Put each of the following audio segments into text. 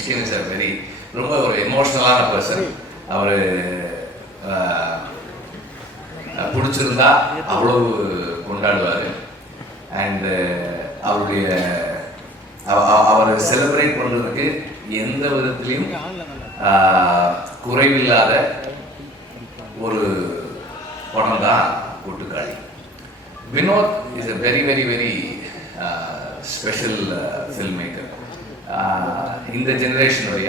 Mysskin is very ரொம்ப ஒரு எமோஷ்னலான person. அவர் பிடிச்சிருந்தா அவ்வளவு கொண்டாடுவார். அண்டு அவரை செலிப்ரேட் பண்ணுறதுக்கு எந்த விதத்திலையும் குறைவில்லாத ஒரு படம் தான் கொட்டுக்காளி. Vinod is a very very very special film maker. இந்த ஜெனரேஷனுடைய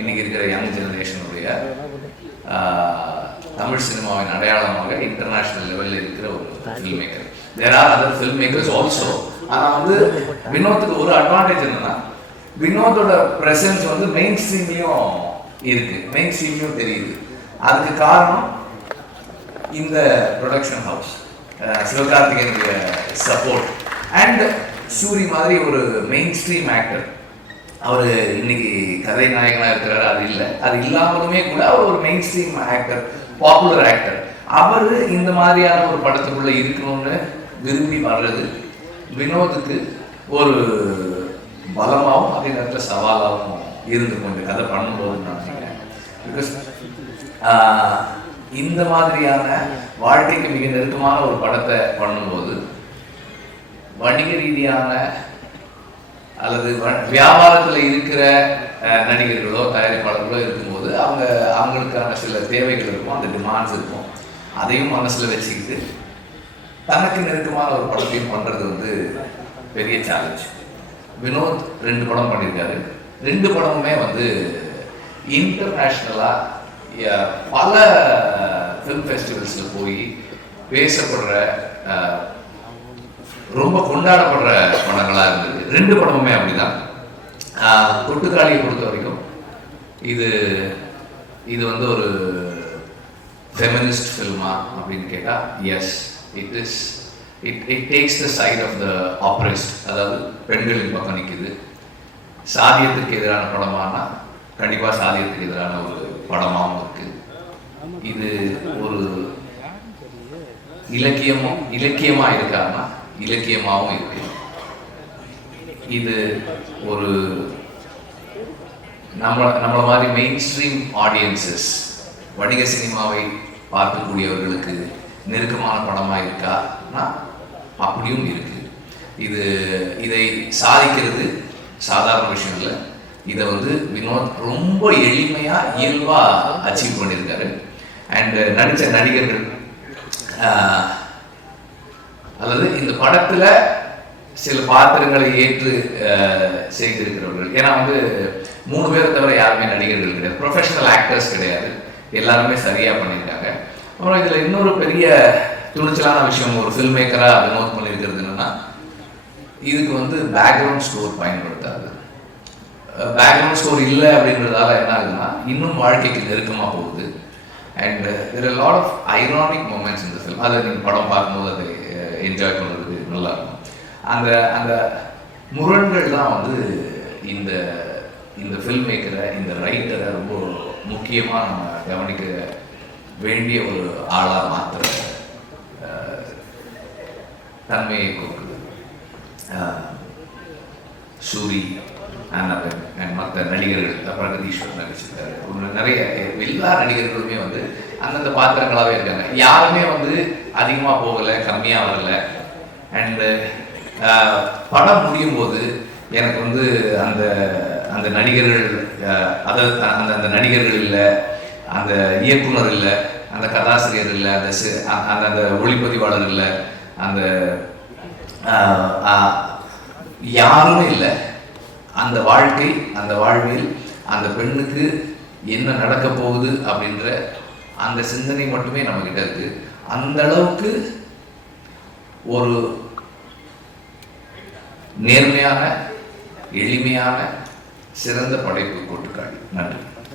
இன்னைக்கு இருக்கிற யங் ஜெனரேஷனுடைய தமிழ் சினிமாவின் அடையாளமாக இன்டர்நேஷ்னல் லெவலில் இருக்கிற ஒரு film maker. There are other film makers also. ஆனால் வந்து வினோத்துக்கு ஒரு அட்வான்டேஜ் என்னன்னா, வினோத்தோட ப்ரெசன்ஸ் வந்து மெயின் ஸ்ட்ரீம்லையும் இருக்கு, மெயின் ஸ்ட்ரீம்லையும் தெரியுது. அதுக்கு காரணம் இந்த ப்ரொடக்ஷன் ஹவுஸ், சிவகார்த்திகேயனுடைய சப்போர்ட் அண்ட் சூரி மாதிரி ஒரு மெயின் ஸ்ட்ரீம் ஆக்டர். அவர் இன்னைக்கு கதை நாயகனாக இருக்கிறாரு, அது இல்லை. அது இல்லாமலுமே கூட அவர் ஒரு mainstream actor, popular actor. அவர் இந்த மாதிரியான ஒரு படத்துக்குள்ள இருக்கணும்னு விரும்பி வர்றது வினோத்துக்கு ஒரு பலமாகவும் அதே நேரத்தில் சவாலாகவும் இருந்து கொஞ்சம் கதை பண்ணும்போதுன்னு நான் நினைக்கிறேன். பிகாஸ் இந்த மாதிரியான வாழ்க்கைக்கு மிக நெருக்கமான ஒரு படத்தை பண்ணும்போது வணிக ரீதியான அல்லது வியாபாரத்தில் இருக்கிற நடிகர்களோ தயாரிப்பாளர்களோ இருக்கும்போது அவங்களுக்கான சில தேவைகள் இருக்கும், அந்த டிமாண்ட்ஸ் இருக்கும். அதையும் மனசில் வச்சுக்கிட்டு தனக்கு நெருக்கமான ஒரு படத்தையும் பண்ணுறது வந்து பெரிய சேலஞ்ச். வினோத் 2 படம் பண்ணியிருக்காரு. 2 படமுமே வந்து இன்டர்நேஷ்னலாக பல ஃபிலிம் ஃபெஸ்டிவல்ஸில் போய் பேசப்படுற ரொம்ப கொண்டாடப்படுற படங்களாக இருந்தது. 2 படமுமே அப்படிதான். கொட்டுக்காளியை பொறுத்த வரைக்கும் இது வந்து ஒரு ஃபெமினிஸ்ட் ஃபில்மா அப்படின்னு கேட்டால் yes, it takes the side of the oppressed, அதாவது பெண்களின் பக்கம் நிற்குது. சாதியத்துக்கு எதிரான படமானா கண்டிப்பாக சாதியத்துக்கு எதிரான ஒரு படமாகவும் இருக்குது. இது ஒரு இலக்கியமாக இருக்காருன்னா இலக்கியமாகவும் இருக்கு. இது ஒரு நம்மள மாதிரி மெயின் ஸ்ட்ரீம் ஆடியன்சஸ், வணிக சினிமாவை பார்க்கக்கூடியவர்களுக்கு நெருக்கமான படமாக இருக்கான்னா அப்படியும் இருக்கு. இதை சாதிக்கிறது சாதாரண விஷயம் இல்லை. இதை வந்து வினோத் ரொம்ப எளிமையாக இயல்பாக அச்சீவ் பண்ணியிருக்காரு. அண்ட் நடித்த நடிகர்கள் அல்லது இந்த படத்தில் சில பாத்திரங்களை ஏற்று செய்திருக்கிறவர்கள், ஏன்னா வந்து 3 பேரை தவிர யாருமே நடிகர்கள் கிடையாது, ப்ரொஃபஷனல் ஆக்டர்ஸ் கிடையாது, எல்லாருமே சரியாக பண்ணியிருக்காங்க. அப்புறம் இதில் இன்னொரு பெரிய துணிச்சலான விஷயம் ஒரு ஃபில்ம் மேக்கராக வினோத் பண்ணியிருக்கிறது என்னன்னா, இதுக்கு வந்து பேக்ரவுண்ட் ஸ்கோர் பயன்படுத்தாது. பேக்ரவுண்ட் ஸ்கோர் இல்லை அப்படின்றதால என்ன ஆகுதுன்னா இன்னும் வாழ்க்கைக்கு நெருக்கமாக போகுது. And there are a lot of ironic moments in the film. அதை நீங்கள் படம் பார்க்கும்போது அதை என்ஜாய் பண்ணுறது நல்லா இருக்கும். அந்த முரண்கள் தான் வந்து இந்த ஃபில்ம் மேக்கரை, இந்த ரைட்டரை ரொம்ப முக்கியமாக நம்ம கவனிக்க வேண்டிய ஒரு ஆளாக மாற்ற தன்மையை கொடுக்குது. சூரி அண்ட் மற்ற நடிகர்கள், பிரகதீஸ்வர் நடிச்சிருக்காரு, நிறைய எல்லா நடிகர்களுமே வந்து அந்தந்த பாத்திரங்களாகவே இருக்காங்க. யாருமே வந்து அதிகமாக போகலை, கம்மியாக வரலை. அண்டு படம் முடியும் போது எனக்கு வந்து அந்த நடிகர்கள் அந்த நடிகர்கள் இல்லை, அந்த இயக்குனர் இல்லை, அந்த கதாசிரியர் இல்லை, அந்த ஒளிப்பதிவாளர் இல்லை, அந்த யாருமே இல்லை. அந்த வாழ்வில் அந்த பெண்ணுக்கு என்ன நடக்க போகுது அப்படின்ற அந்த சிந்தனை மட்டுமே நம்ம கிட்ட இருக்கு. அந்த அளவுக்கு ஒரு நேர்மையான, எளிமையான, சிறந்த படைப்பு கொட்டுக்காளி. நன்றி.